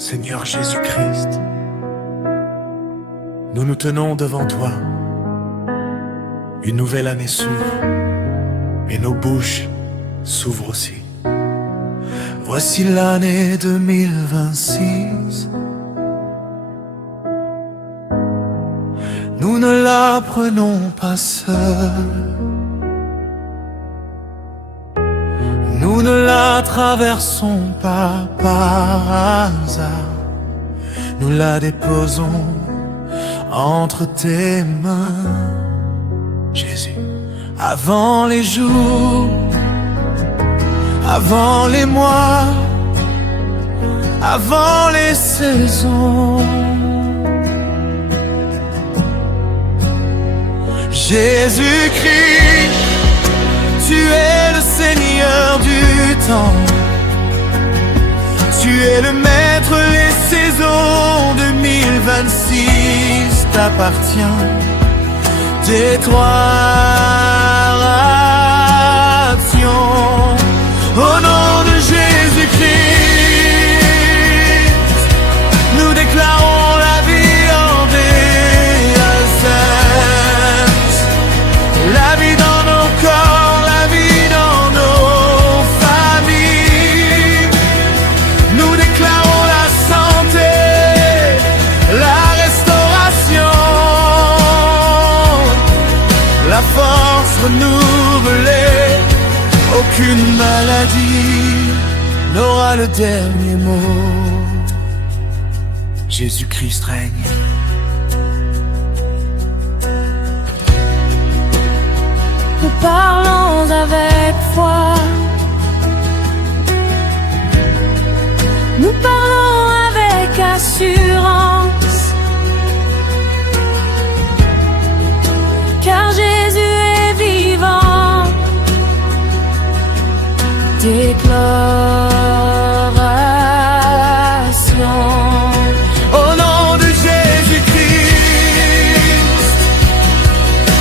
Seigneur Jésus-Christ, nous nous tenons devant toi. Une nouvelle année s'ouvre et nos bouches s'ouvrent aussi. Voici l'année 2026. Nous ne la prenons pas seule. Nous ne la traversons pas par hasard. Nous la déposons entre tes mains, Jésus. Avant les jours, avant les mois, avant les saisons, Jésus-Christ, tu es le Seigneur du temps. Tu es le maître, les saisons 2026 t'appartient. Tes trois actions, au nom de Jésus-Christ, nous déclarons la vie en décence, la vie dans nos corps, la vie dans nos familles. Nous déclarons la santé, la restauration, la force renouvelée. Aucune maladie n'aura le dernier mot. Jésus-Christ règne. Nous parlons avec foi. Nous parlons avec assurance. Car Jésus est vivant. Déclaration. Au nom de Jésus-Christ,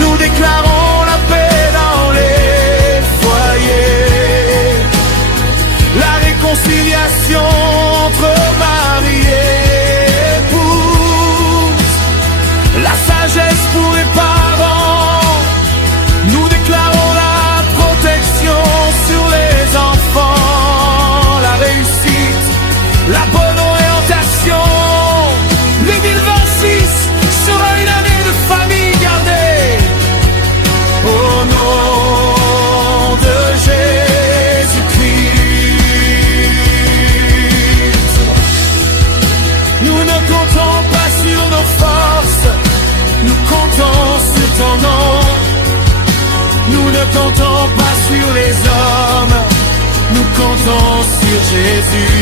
nous déclarons la paix dans les foyers, la réconciliation entre mari et épouse, la sagesse pour les parents. Nous déclarons la protection sur les enfants, la réussite, la bonne orientation. 2026 sera une année de famille gardée. Au nom de Jésus-Christ, nous ne comptons pas sur nos forces, nous comptons sur ton nom. Nous ne comptons pas sur les hommes, nous comptons sur Jésus.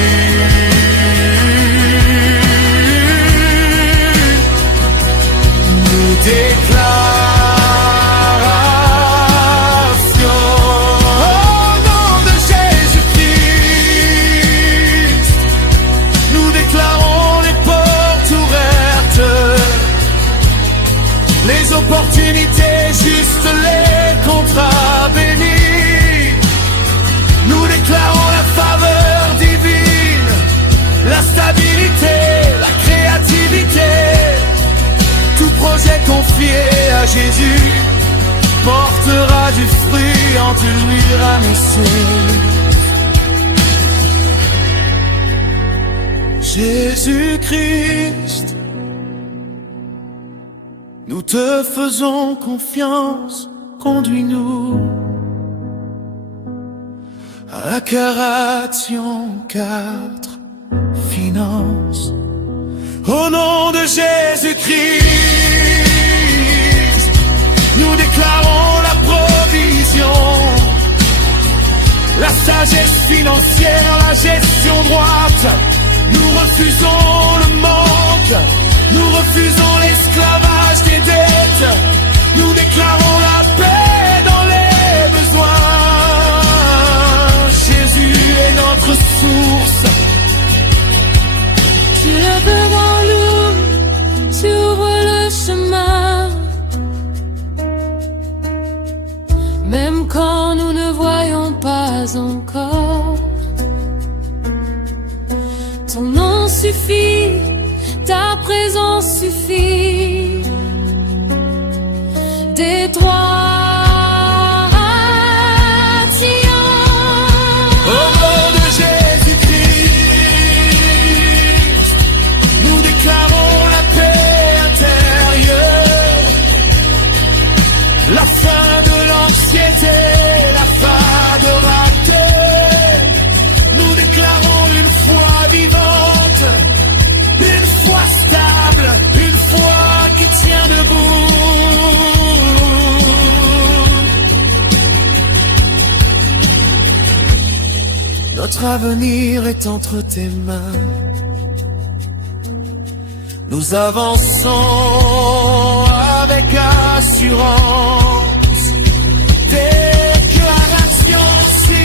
Nous déclaration, au nom de Jésus-Christ, nous déclarons les portes ouvertes, les opportunités justes, les contrats bénis. Nous déclarons la faveur divine, la stabilité, la créativité. Tout projet confié à Jésus portera du fruit en te lui ramasser. Jésus-Christ, nous te faisons confiance, conduis-nous à la Caration 4 Finance. Au nom de Jésus-Christ, nous déclarons la provision, la sagesse financière, la gestion droite. Nous refusons le manque, nous refusons l'esclavage des dettes. Nous déclarons la paix dans les besoins. Jésus est notre source. Si le besoin lourd, tu ouvres le chemin. Même quand nous ne voyons pas encore, ton nom suffit, ta présence suffit. Des droits au nom de Jésus-Christ, nous déclarons la paix intérieure, la fin de l'anxiété, la fin de rater. Nous déclarons une foi vivante, une foi stable, une foi qui tient debout. Notre avenir est entre tes mains. Nous avançons avec assurance. Déclaration si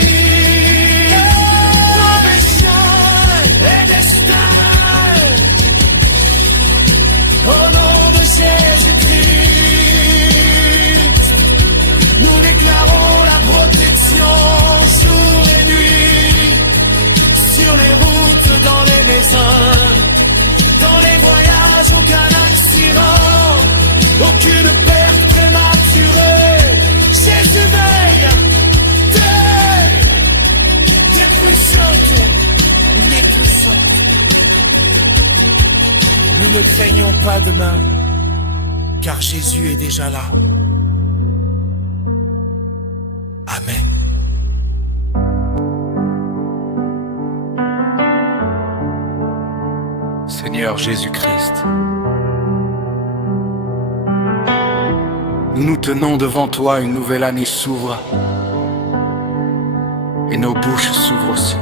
et destin. Au nom de Jésus-Christ, nous déclarons la protection jour et nuit, sur les routes, dans les maisons, dans les voyages, aucun accident, aucune perte prématurée. Jésus veille, t'es puissante, puissante. Nous ne craignons pas demain, car Jésus est déjà là. Amen. Seigneur Jésus-Christ, nous nous tenons devant toi, une nouvelle année s'ouvre et nos bouches s'ouvrent aussi.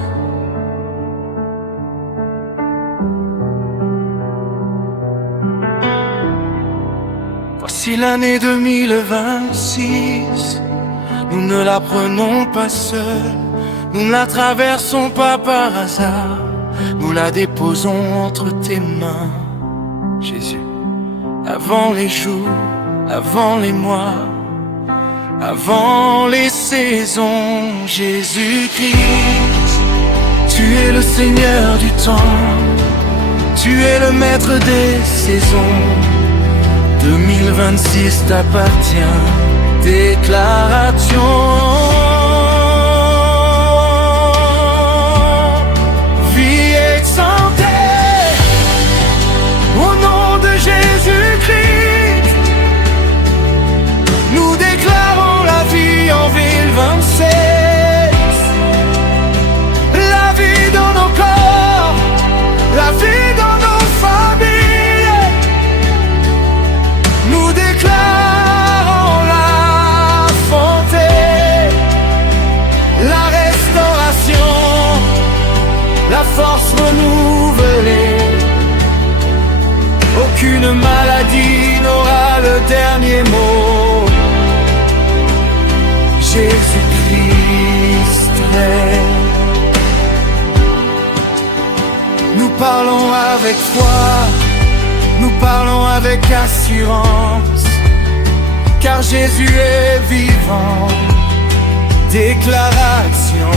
Voici l'année 2026, nous ne la prenons pas seule, nous ne la traversons pas par hasard. Nous la déposons entre tes mains, Jésus. Avant les jours, avant les mois, avant les saisons, Jésus-Christ, tu es le Seigneur du temps, tu es le maître des saisons. 2026 t'appartient, déclaration. Jésus-Christ, nous déclarons la vie en ville 26, la vie dans nos corps, la vie dans nos familles. Nous déclarons la santé, la restauration, la force renouvelée. Aucune maladie n'aura le dernier mot. Jésus-Christ règne. Nous parlons avec foi, nous parlons avec assurance, car Jésus est vivant. Déclaration.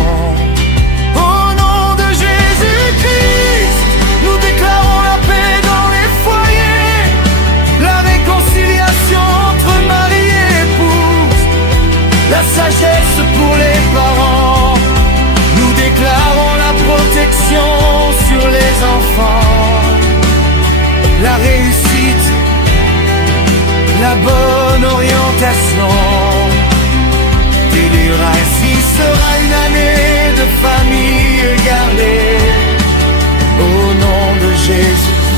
Au nom de Jésus-Christ, nous déclarons la paix dans les foyers, la réconciliation entre mari et épouse, la sagesse pour les parents. Nous déclarons la protection sur les enfants, la réussite, la bonne orientation. 2026 sera une année de famille gardée au nom de Jésus-Christ.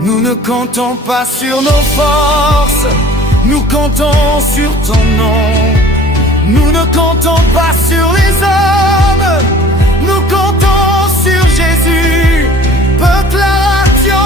Nous ne comptons pas sur nos forces, nous comptons sur ton nom. Nous ne comptons pas sur les hommes, nous comptons sur Jésus. Déclaration.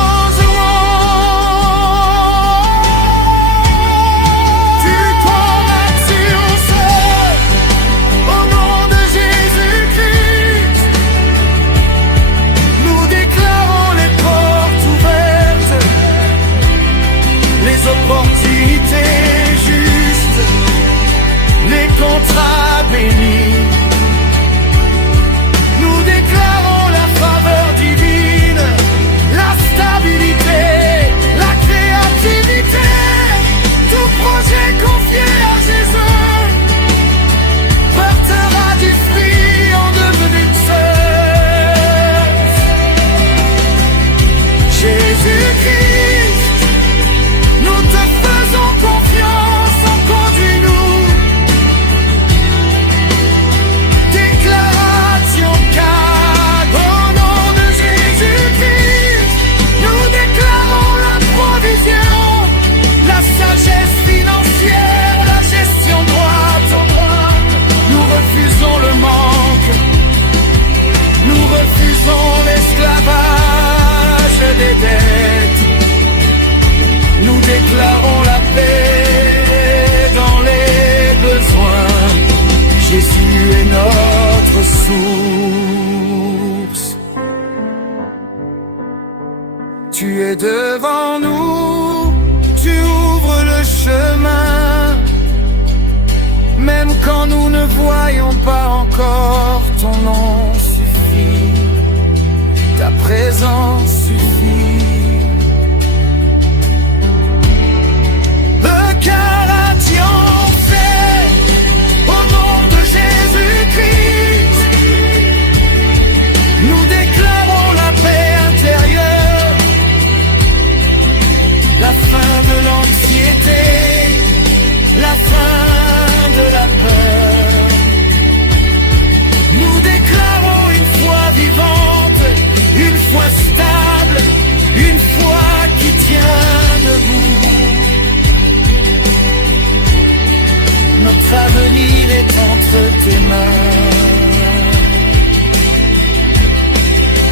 Opportunités justes, les contrats bénis, es notre source. Tu es devant nous, tu ouvres le chemin. Même quand nous ne voyons pas encore, ton nom suffit, ta présence suffit. Le Galatien fait au nom de Jésus-Christ. Nous déclarons la paix intérieure, la fin de l'anxiété, la fin de la peur. Nous déclarons une foi vivante, une foi stable, une foi qui tient debout. Notre avenir est entre tes mains.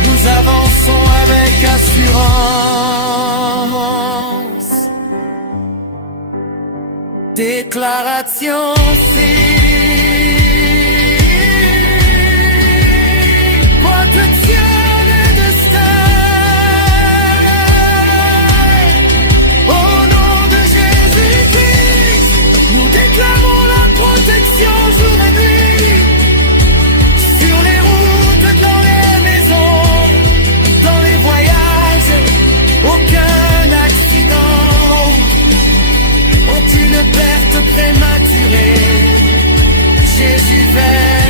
Nous avançons avec assurance. Déclaration protection des destins. Au nom de Jésus-Christ, nous déclarons la protection jour et nuit. Sur les routes, dans les maisons, dans les voyages, aucun accident, aucune perte prématurée. Jésus veille.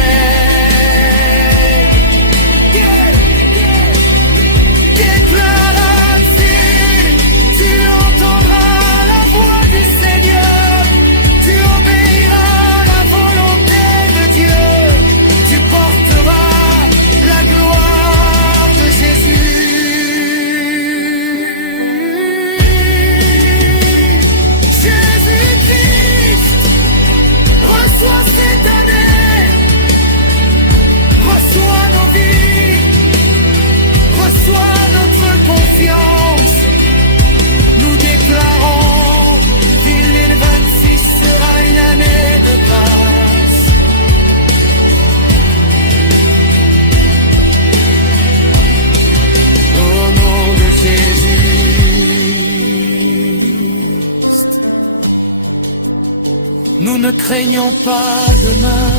Nous déclarons qu'il le 26 sera une année de grâce. Au nom de Jésus, nous ne craignons pas demain,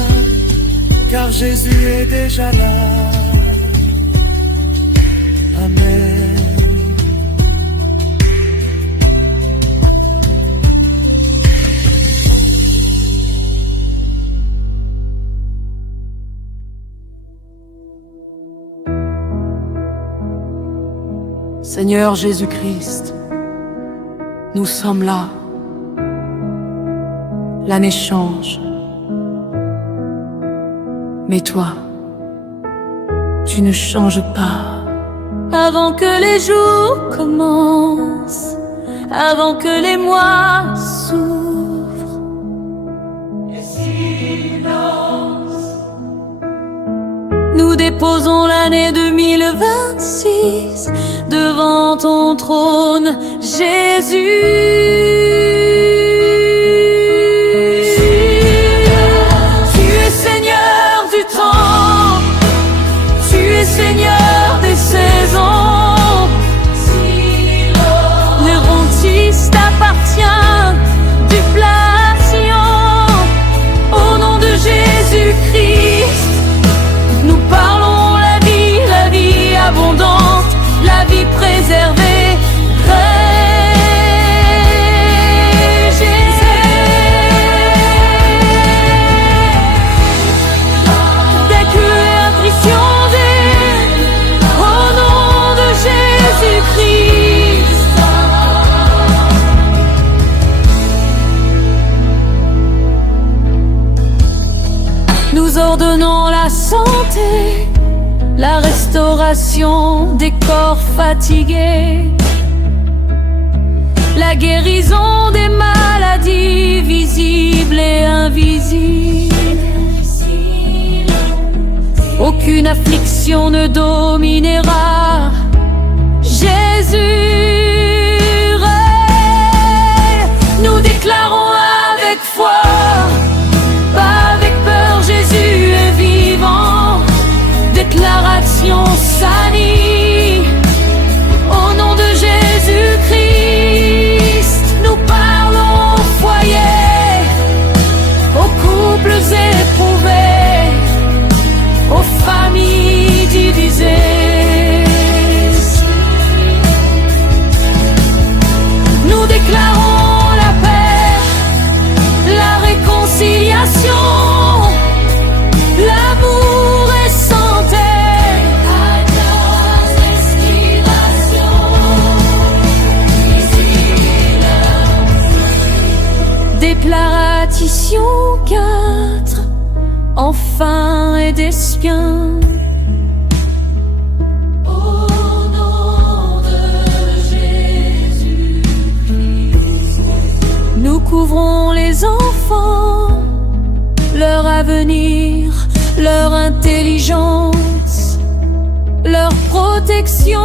car Jésus est déjà là. Amen. Seigneur Jésus-Christ, nous sommes là. L'année change. Mais toi, tu ne changes pas. Avant que les jours commencent, avant que les mois s'ouvrent, le silence. Nous déposons l'année 2026 devant ton trône, Jésus. Tu es Seigneur du temps, tu es Seigneur des saisons. Le rôtisse t'appartient du plat Sion. Au nom de Jésus-Christ, nous parlons la vie abondante, la vie préservée. Dès que l'intuition au nom de Jésus-Christ, nous ordonnons la santé, la restauration des corps fatigués, la guérison des maladies visibles et invisibles. Aucune affliction ne dominera. Jésus règne. Nous déclarons avec foi, pas avec peur, Jésus est t'appartient. Au nom de Jésus-Christ, nous couvrons les enfants, leur avenir, leur intelligence, leur protection.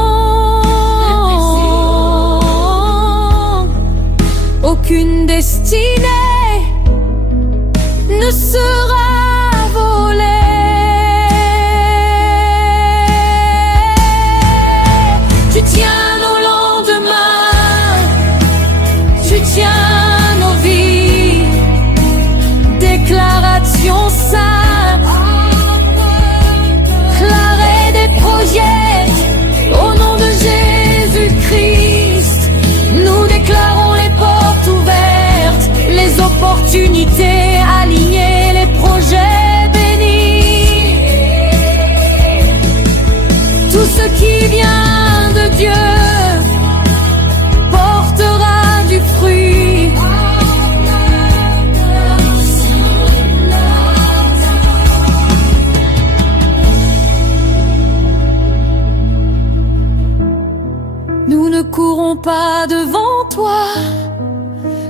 Aucune destinée ne sera volée. Tu tiens nos lendemains, tu tiens nos vies. Déclaration simple, l'arrêt des projets. Au nom de Jésus-Christ, nous déclarons les portes ouvertes, les opportunités alignées, les projets bénis. Tout ce qui vient de Dieu portera du fruit. Nous ne courons pas devant toi,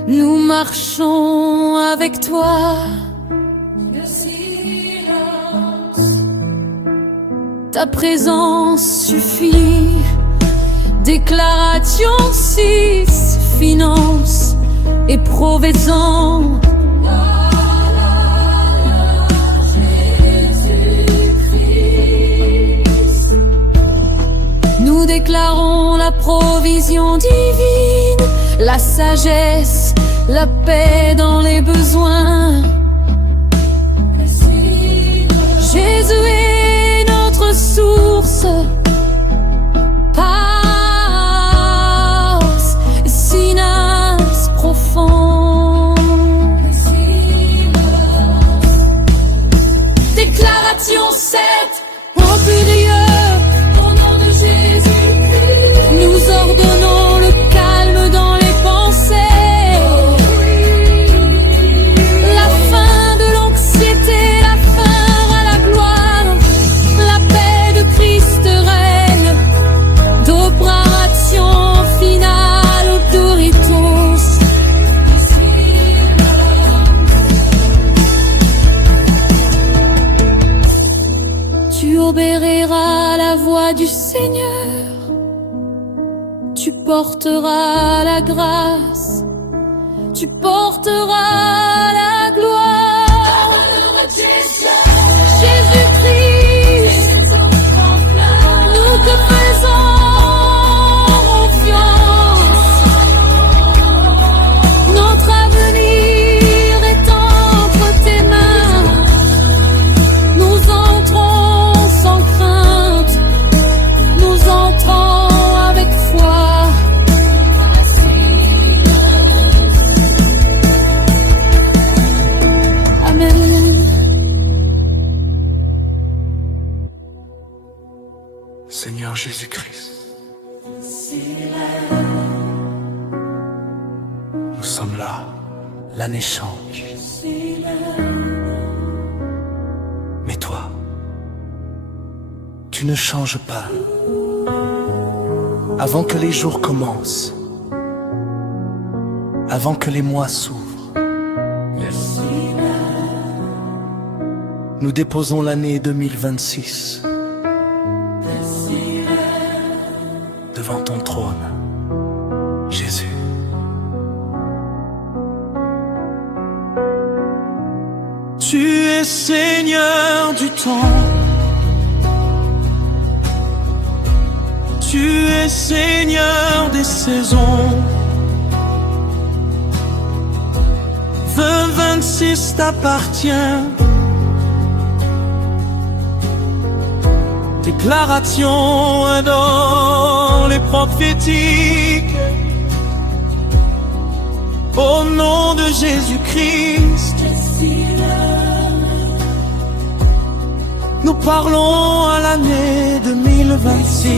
nous marchons avec toi. Ta présence suffit. Déclaration 6, finance et provision. Nous déclarons la provision divine, la sagesse, la paix dans les besoins. Jésus est notre source. Pax, sinas profond. Déclaration 7, remplis Dieu. Nous ordonnons le calme dans les pensées, la fin de l'anxiété, la fin à la gloire, la paix de Christ règne, d'opération finale autoritos. Tu obéiras la voix du Seigneur. Tu porteras la grâce, tu porteras la gloire. Jésus-Christ, nous te faisons confiance. Notre avenir est entre tes mains. Nous entrons sans crainte, nous entrons avec foi. Seigneur Jésus-Christ, nous sommes là, l'année change. Mais toi, tu ne changes pas. Avant que les jours commencent, avant que les mois s'ouvrent, nous déposons l'année 2026 devant ton trône, Jésus. Tu es Seigneur du temps, tu es Seigneur des saisons. 2026 t'appartient. Déclaration dans les prophétiques. Au nom de Jésus-Christ, nous parlons à l'année 2026.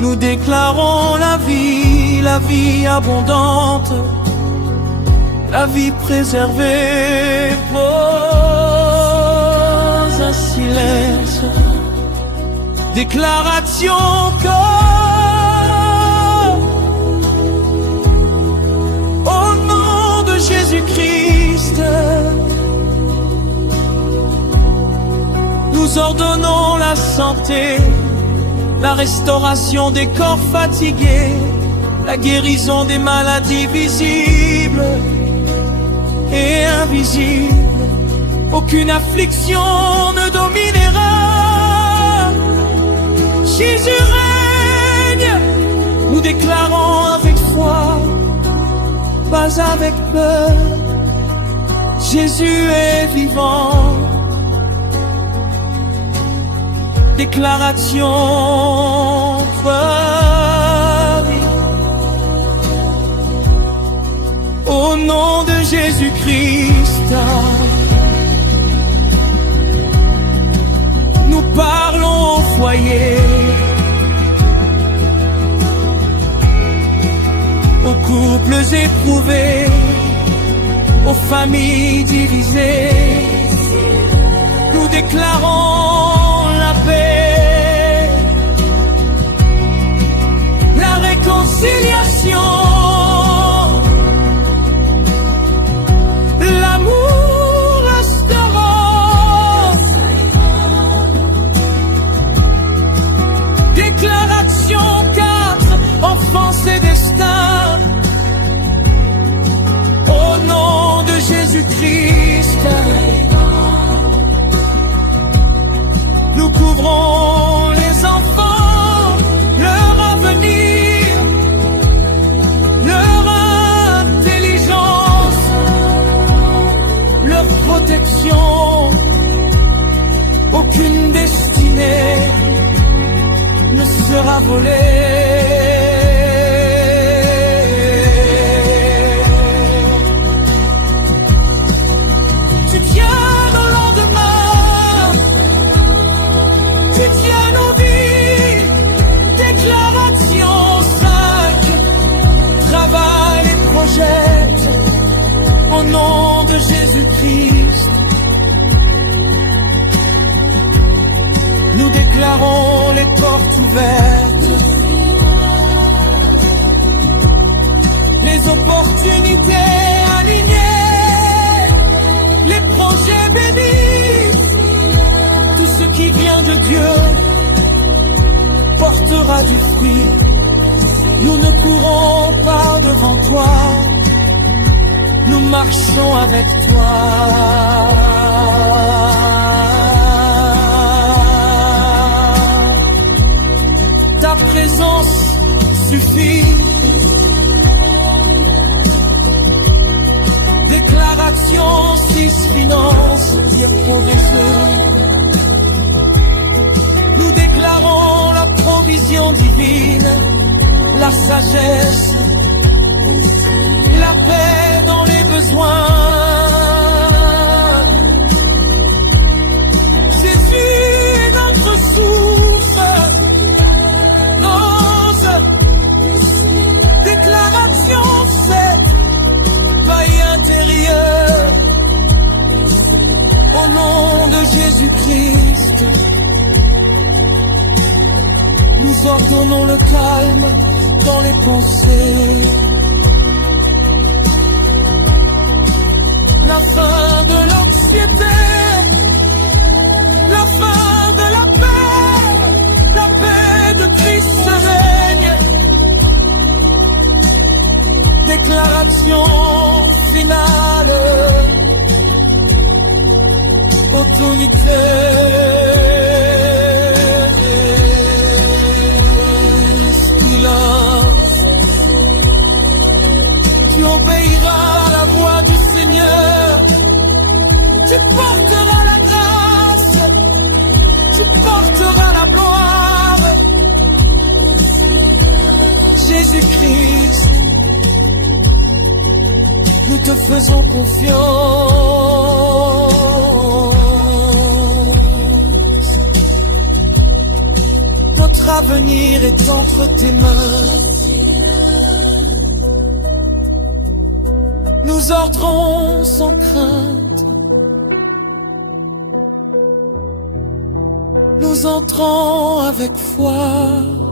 Nous déclarons la vie abondante, la vie préservée. déclaration que au nom de Jésus-Christ, nous ordonnons la santé, la restauration des corps fatigués, la guérison des maladies visibles et invisibles. Aucune affliction ne dominera. Jésus règne, nous déclarons avec foi, pas avec peur. Jésus est vivant. Déclaration forte. Au nom de Jésus-Christ, nous parlons au foyer, aux couples éprouvés, aux familles divisées. Nous déclarons la paix, la réconciliation, l'amour restaurant. Déclaration 4, enfance et destin. Au nom de Jésus-Christ, nous couvrons les enfants, leur avenir, leur intelligence, leur protection. Aucune destinée ne sera volée. Tu tiens nos lendemains, tu tiens nos vies. Déclaration 5, travaille et projette au nom de Jésus-Christ. Nous déclarons les portes ouvertes, les opportunités alignées, les projets bénis. Tout ce qui vient de Dieu portera du fruit. Nous ne courons pas devant toi, nous marchons avec toi. Ta présence suffit. Déclaration 6, finance, dire progresser. Nous déclarons la provision divine, la sagesse, la paix dans les besoins. Jésus est notre source. Déclaration 7, paille intérieur. Au nom de Jésus-Christ, nous ordonnons le calme dans les pensées, la fin de l'anxiété, la fin de la paix de Christ règne. Déclaration finale, autorité. Tu obéiras à la voix du Seigneur, tu porteras la grâce, tu porteras la gloire. Jésus-Christ, nous te faisons confiance. Notre avenir est entre tes mains. Nous ordrons sans crainte, nous nous entrons avec foi